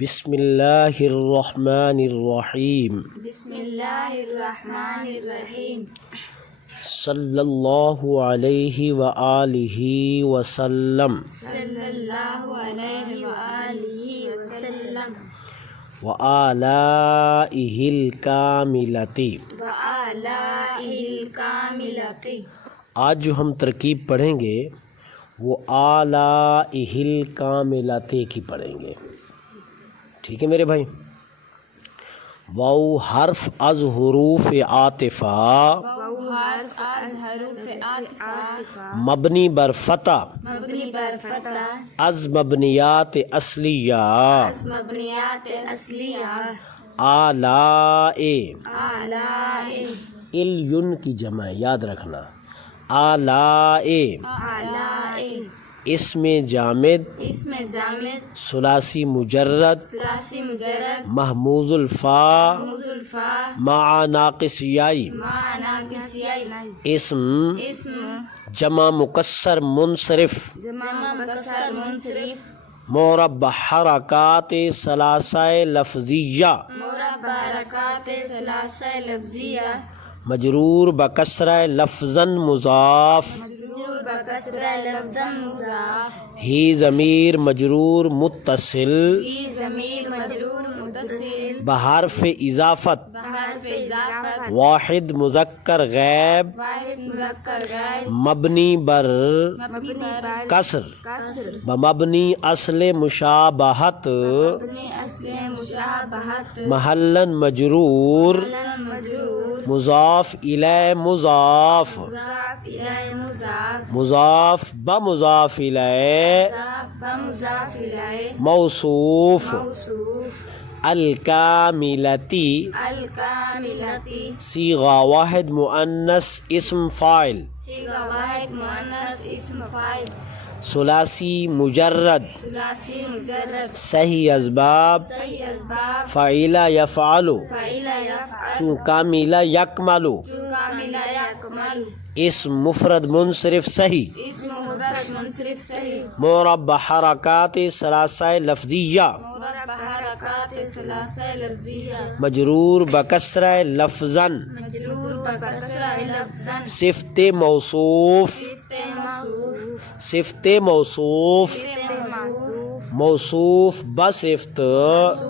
بسم اللہ الرحمن الرحیم بسم اللہ الرحمن الرحیم صلی اللہ علیہ وآلہ وسلم صلی اللہ علیہ وآلہ وسلم وآلائہ الکاملۃ۔ وآلائہ الکاملۃ۔ آج جو ہم ترکیب پڑھیں گے وہ آلائہ الکاملۃ کی پڑھیں گے، ٹھیک ہے میرے بھائی۔ واو حرف از حروف عاطفہ واو حرف از حروف عاطفہ مبنی بر فتح مبنی بر فتح از مبنیات اصلیہ از مبنیات اصلیہ آلائے آلائے الیون کی جمع یاد رکھنا، آلائے آلائے اسم جامد اسم جامد ثلاثی مجرد ثلاثی مجرد محموز الفا موز الفا مع ناقص یائی مع ناقص یائی اسم اسم جمع مکسر منصرف جمع مکسر منصرف مربع حرکات ثلاثہ لفظیہ مربع حرکات ثلاثہ لفظیہ مجرور بکسرہ لفظا مضاف مجرور بکسرہ لفظا مضاف ہی ضمیر مجرور متصل فی ضمیر مجرور متصل بحرف اضافت بحرف اضافت واحد مذکر غیب واحد مذکر غائب مبنی بر مبنی بر کسر کسر بمبنی اصل مشابہت مبنی اصل مشابہت محلا مجرور علم مجرور مضاف الی مضاف مضاف الی مضاف مضاف بمضاف الی مضاف بمضاف الی موصوف موصوف الکاملتی الکاملتی صیغہ واحد مؤنث اسم فاعل صیغہ واحد مؤنث اسم فاعل ثلاثی مجرد ثلاثی مجرد صحیح اسباب صحیح اسباب فعل یفعل فعل یفعل چون کامل یکمل جو کامل یکمل اسم مفرد منصرف صحیح اسم مفرد منصرف صحیح مربع حرکات ثلاثہ لفظیہ مربع حرکات ثلاثہ لفظیہ مجرور بکسرہ لفظا مجرور بکسرہ لفظا صفت موصوف صفت موصوف صفت موصوف صفت موصوف موصوف بصفت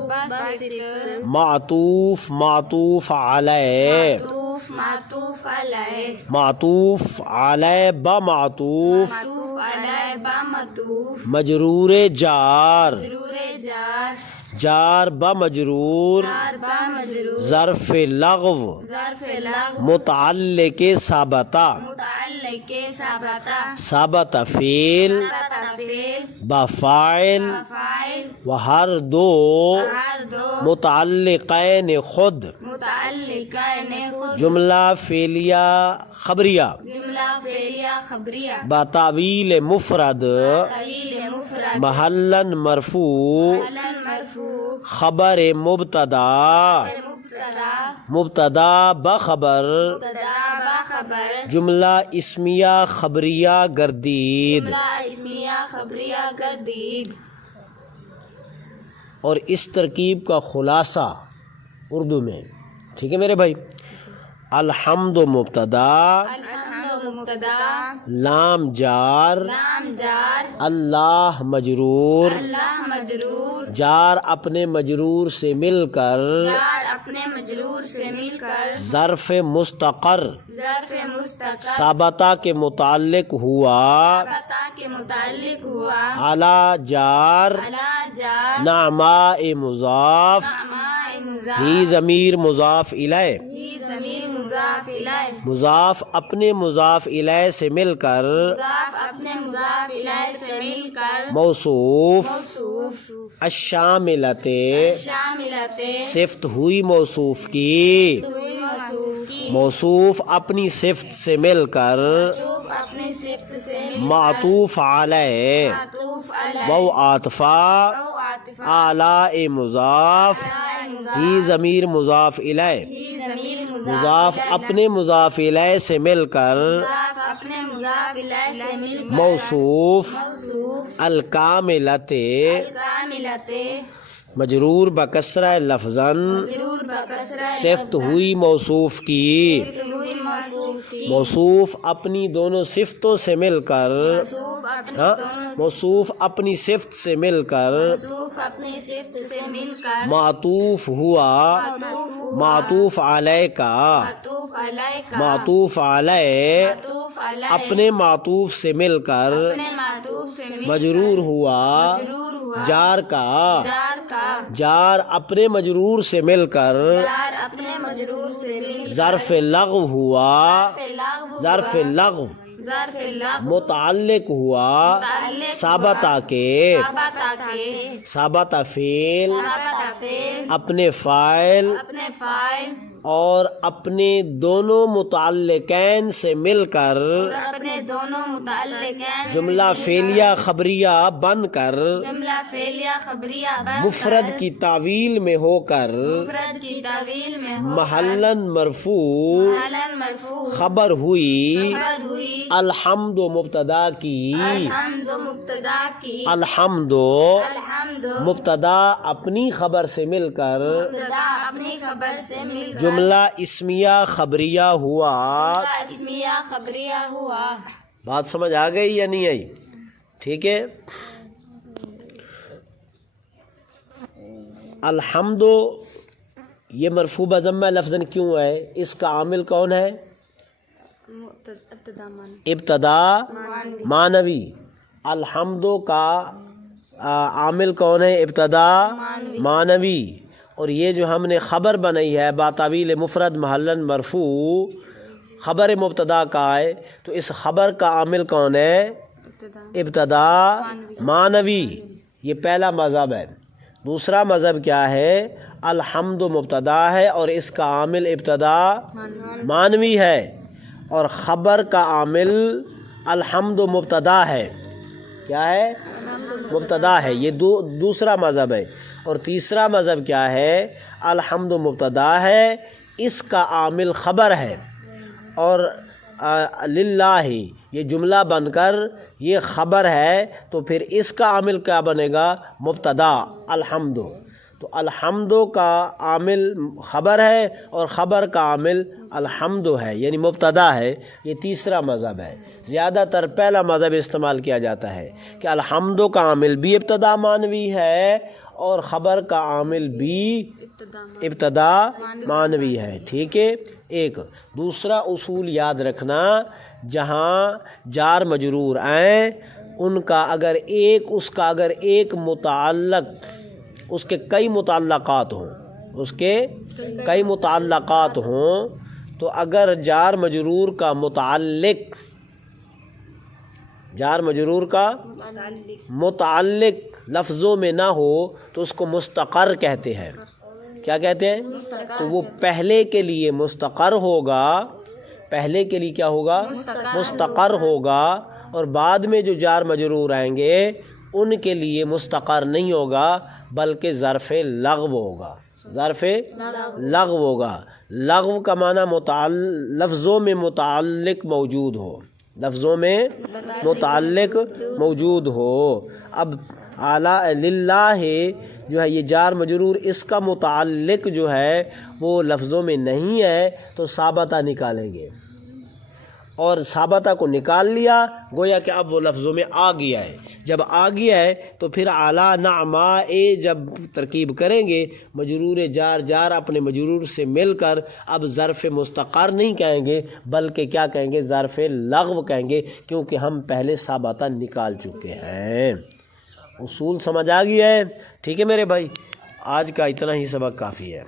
بصفت معطوف معطوف علیہ معطوف معطوف علیہ معطوف علیہ بمعطوف معطوف علیہ بمعطوف مجرور جار مجرور جار جار بمجرور جار بمجرور ظرف لغو ظرف لغو متعلق ثابتہ متعلق ثابتہ ثابت فعل ثابت فعل بفاعل فاعل وہر دو ہر دو متعلقین خود متعلقین خود جملہ فعلیہ خبریہ جملہ فعلیہ خبریہ بتاویل مفرد تعلیل مفرد محلا مرفوع علن مرفوع خبر مبتدا مبتدا مبتدا بخبر مبتدا باخبر جملہ اسمیہ خبریہ گردید جملہ اسمیہ خبریہ گردید۔ اور اس ترکیب کا خلاصہ اردو میں، ٹھیک ہے میرے بھائی۔ الحمد مبتدا الحمد مبتدا لام جار لام جار اللہ مجرور اللہ مجرور جار اپنے مجرور سے مل کر جار اپنے مجرور سے مل کر ظرف مستقر ظرف مستقر ثابتہ کے متعلق ہوا ثابتہ کے متعلق ہوا اعلی جار علی جار نعماء مضاف ماء مضاف ہی ضمیر مضاف الیہ ہی ضمیر مضاف الیہ مضاف اپنے مضاف الیہ سے مل کر مضاف اپنے مضاف الیہ سے مل کر موصوف موصوف الشاملۃ شاملت صفت ہوئی موصوف کی ہوئی موصوف کی موصوف اپنی صفت سے مل کر موصوف اپنی صفت سے مل کر معطوف علیہ معطوف علیہ و عاطفہ او عاطفہ آلاء مضاف ہی ضمیر مضاف الیہ ہی ضمیر مضاف اپنے مضاف الیہ سے مل کر مضاف اپنے مضاف الیہ سے مل کر موصوف موصوف الکاملۃ الکاملت مجرور بکسرہ لفظاً مجرور بکسرہ صفت ہوئی موصوف کی، ہوئی موصوف کی، موصوف اپنی دونوں صفتوں سے مل کر، موصوف اپنی ہاں دونوں موصوف اپنی صفت سے مل کر موصوف اپنی صفت سے مل کر معطوف ہوا، معطوف ہوا، معطوف علیہ کا، معطوف علیہ کا، معطوف علیہ معطوف علیہ اپنے معطوف سے مل کر اپنے معطوف سے مل مجرور ہوا، مجرور ہوا، جار کا، جار کا، جار اپنے مجرور سے مل کر جار اپنے مجرور سے مل کر ظرف لغو ہوا، لغو، ظرف لغو ظرف لغو متعلق ہوا متعلق ثابتہ کے، ثابتہ کے، ثابتہ فعل ثابتہ فعل اپنے فاعل اپنے فاعل اور اپنے دونوں متعلقین سے مل کر اور اپنے دونوں متعلقین جملہ فعلیہ خبریہ بن کر جملہ فعلیہ خبریہ بن مفرد کر کی تعویل میں ہو کر مفرد کی تعویل میں ہو محلاً مرفوع محلاً مرفوع خبر ہوئی، خبر ہوئی، الحمد مبتدا کی، الحمد مبتدا کی، الحمد الحمد مبتدا اپنی خبر سے مل کر مبتدا اپنی خبر سے مل کر جملہ اسمیہ خبریہ ہوا۔ جملہ اسمیہ خبریہ ہوا۔ بات سمجھ آ گئی یا نہیں آئی؟ ٹھیک ہے، الحمد یہ مرفوع بضمہ لفظاً کیوں ہے؟ اس کا عامل کون ہے؟ ابتدا معنوی۔ الحمد کا عامل کون ہے؟ ابتدا معنوی۔ اور یہ جو ہم نے خبر بنائی ہے باتاویل مفرد محلاً مرفوع، خبر مبتدا کا ہے، تو اس خبر کا عامل کون ہے؟ ابتدا معنوی۔ یہ پہلا مذہب ہے۔ دوسرا مذہب کیا ہے؟ الحمد مبتدا ہے اور اس کا عامل ابتدا معنوی ہے، اور خبر کا عامل الحمد مبتدا ہے۔ کیا ہے؟ مبتدا ہے۔ یہ دوسرا مذہب ہے۔ اور تیسرا مذہب کیا ہے؟ الحمد مبتدا ہے، اس کا عامل خبر ہے، اور للہ یہ جملہ بن کر یہ خبر ہے، تو پھر اس کا عامل کیا بنے گا؟ مبتدا الحمد۔ تو الحمد کا عامل خبر ہے اور خبر کا عامل الحمد ہے، یعنی مبتدا ہے۔ یہ تیسرا مذہب ہے۔ زیادہ تر پہلا مذہب استعمال کیا جاتا ہے کہ الحمد کا عامل بھی ابتدا معنوی ہے اور خبر کا عامل بھی ابتدا معنوی ہے۔ ٹھیک ہے، ایک دوسرا اصول یاد رکھنا، جہاں جار مجرور آئیں ان کا اگر ایک متعلق، اس کے کئی متعلقات ہوں، اس کے کئی متعلقات ہوں، تو اگر جار مجرور کا متعلق لفظوں میں نہ ہو تو اس کو مستقر کہتے ہیں۔ کیا کہتے ہیں؟ تو وہ پہلے کے لیے مستقر ہوگا، پہلے کے لیے کیا ہوگا؟ مستقر ہوگا، اور بعد میں جو جار مجرور آئیں گے ان کے لیے مستقر نہیں ہوگا بلکہ ظرف لغو ہوگا، ظرف لغو ہوگا۔ لغو کا معنی لفظوں میں متعلق موجود ہو، لفظوں میں متعلق موجود ہو۔ اب للہ جو ہے یہ جار مجرور، اس کا متعلق جو ہے وہ لفظوں میں نہیں ہے، تو ثابتہ نکالیں گے، اور ثابتہ کو نکال لیا گویا کہ اب وہ لفظوں میں آ گیا ہے۔ جب آ گیا ہے تو پھر اعلیٰ نعما جب ترکیب کریں گے، مجرور جار اپنے مجرور سے مل کر اب ظرف مستقر نہیں کہیں گے بلکہ کیا کہیں گے؟ ظرف لغو کہیں گے، کیونکہ ہم پہلے ثابتہ نکال چکے ہیں۔ اصول سمجھ آ گیا ہے؟ ٹھیک ہے میرے بھائی، آج کا اتنا ہی سبق کافی ہے۔